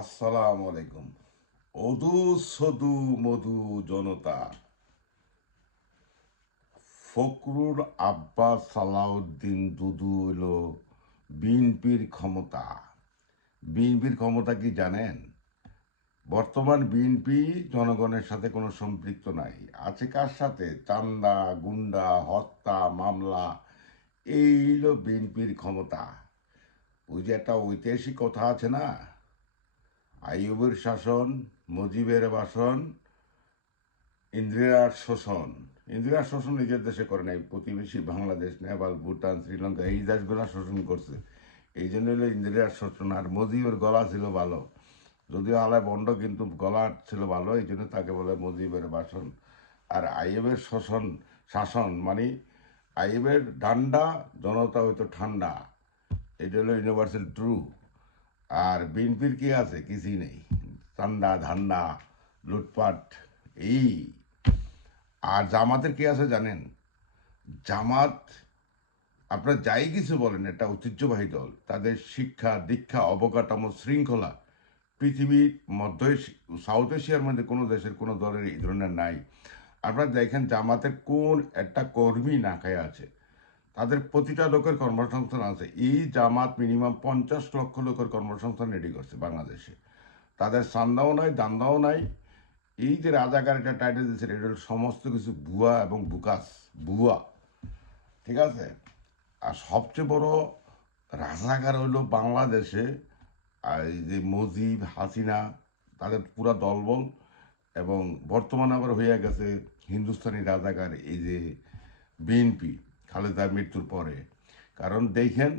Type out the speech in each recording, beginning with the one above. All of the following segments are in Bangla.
আসসালামু আলাইকুম। অদু সদু মধু জনতা, ফখরুল আব্বাস সালাউদ্দিন দুদু হলো বিএনপির ক্ষমতা। বিএনপির ক্ষমতা কি জানেন? বর্তমান বিএনপি জনগণের সাথে কোনো সম্পৃক্ত নাই। আছে কার সাথে? চান্দা, গুন্ডা, হত্যা, মামলা। এই হলো বিএনপির ক্ষমতা। ওই যে একটা ঐতিহাসিক কথা আছে না, আইয়ুবের শাসন, মুজিবের ভাষণ, ইন্দিরার শোষণ। ইন্দিরার শোষণ নিজের দেশে করে নাই, প্রতিবেশী বাংলাদেশ, নেপাল, ভুটান, শ্রীলঙ্কা এই দেশগুলো শোষণ করছে। এই জন্য হলো ইন্দিরার শোষণ। আর মুজিবের গলা ছিল ভালো, যদিও আলায় বন্ড, কিন্তু গলা ছিল ভালো, এই জন্য তাকে বলে মুজিবের ভাষণ। আর আইয়ুবের শোষণ শাসন মানে আইয়ুবের ডান্ডা, জনতা হইতো ঠান্ডা। এটা হলো ইউনিভার্সাল ট্রু। আর বিএনপির কি আছে? কিছুই নেই। চান্দা, ধান্দা, লুটপাট এই। আর জামাতের কি আছে জানেন? জামাত, আপনার যাই কিছু বলেন, এটা ঐতিহ্যবাহী দল। তাদের শিক্ষা দীক্ষা, অবকাঠামো, শৃঙ্খলা পৃথিবীর মধ্য সাউথ এশিয়ার মধ্যে কোনো দেশের কোনো দলের এই ধরনের নাই। আপনারা দেখেন জামাতের কোন একটা কর্মী না খায় আছে? তাদের প্রতিটা লোকের কর্মসংস্থান আছে। এই জামাত মিনিমাম 50 লক্ষ লোকের কর্মসংস্থান রেডি করছে বাংলাদেশে। তাদের সান্দাও নাই, দান্দাও নাই। এই যে রাজাকার একটা টাইটেল দিচ্ছে, এটা হলো সমস্ত কিছু ভুয়া এবং বুকাস। ভুয়া, ঠিক আছে? আর সবচেয়ে বড় রাজাকার হইলো বাংলাদেশে আর এই যে মুজিব, হাসিনা, তাদের পুরা দলবল। এবং বর্তমানে আবার হইয়া গেছে হিন্দুস্তানি রাজাকার এই যে বিএনপি, খালেদার মৃত্যুর পরে। কারণ দেখেন,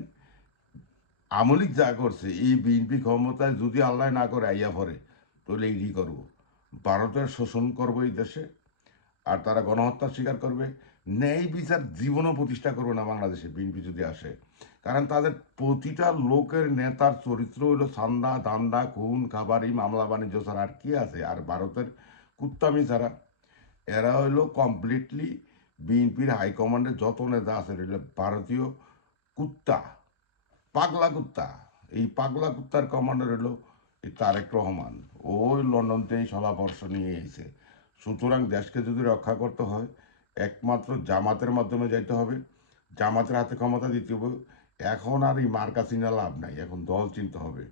আমলিক যা করছে, এই বিএনপি ক্ষমতায় যদি আল্লাহ না করে আইয়া পরে, তাহলে এইটি করবো, ভারতের শোষণ করবো এই দেশে। আর তারা গণহত্যার স্বীকার করবে। ন্যায় বিচার জীবনও প্রতিষ্ঠা করবে না বাংলাদেশে বিএনপি যদি আসে। কারণ তাদের প্রতিটা লোকের নেতার চরিত্র হইলো সান্দা, দান্দা, খুন খাবারি, মামলা বাণিজ্য ছাড়া আর কি আছে? আর ভারতের কুত্তামি ছাড়া। এরা হইলো কমপ্লিটলি বিএনপির হাইকমান্ডের যত নেতা আছে, এটা ভারতীয় কুত্তা, পাগলা কুত্তা। এই পাগলা কুত্তার কমান্ডার হলো এই তারেক রহমান। ওই লন্ডন থেকে সলাপর্শ নিয়ে এসেছে। সুতরাং দেশকে যদি রক্ষা করতে হয়, একমাত্র জামাতের মাধ্যমে যাইতে হবে। জামাতের হাতে ক্ষমতা দিতে হবে। এখন আর এই মার্কা চিনা লাভ নাই, এখন দল চিনতে হবে।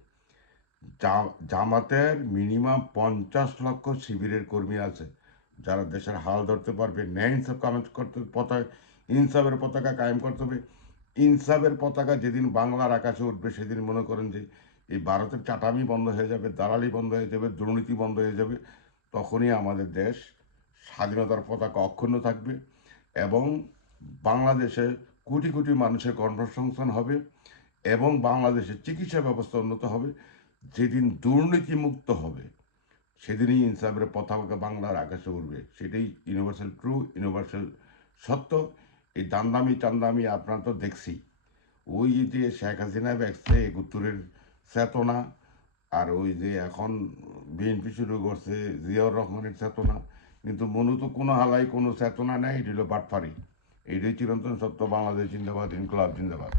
জামাতের মিনিমাম 50 লক্ষ শিবিরের কর্মী আছে, যারা দেশের হাল ধরতে পারবে। ন্যায় ইনসাফ কামেন্ট করতে পতাকা, ইনসাফের পতাকা কায়েম করতে হবে। ইনসাফের পতাকা যেদিন বাংলার আকাশে উঠবে, সেদিন মনে করেন যে এই ভারতের চাটামি বন্ধ হয়ে যাবে, দালালি বন্ধ হয়ে যাবে, দুর্নীতি বন্ধ হয়ে যাবে। তখনই আমাদের দেশ স্বাধীনতার পতাকা অক্ষুণ্ণ থাকবে। এবং বাংলাদেশে কোটি কোটি মানুষের কর্মসংস্থান হবে। এবং বাংলাদেশের চিকিৎসা ব্যবস্থা উন্নত হবে। যেদিন দুর্নীতি মুক্ত হবে, সেদিনই ইনসাফের পতাকা বাংলার আকাশে উঠবে। সেটাই ইউনিভার্সাল ট্রু, ইউনিভার্সাল সত্য। এই দান্দামি চান্দামি আপনার তো দেখছি। ওই যে শেখ হাসিনা ব্যাগছে 71-এর চেতনা, আর ওই যে এখন বিএনপি শুরু করছে জিয়াউর রহমানের চেতনা। কিন্তু মূলত কোনো হালাই কোনো চেতনা নেই, এটি হলো বাটফারি। এইটাই চিরন্তন সত্য। বাংলাদেশ জিন্দাবাদ, ইনকলাব জিন্দাবাদ।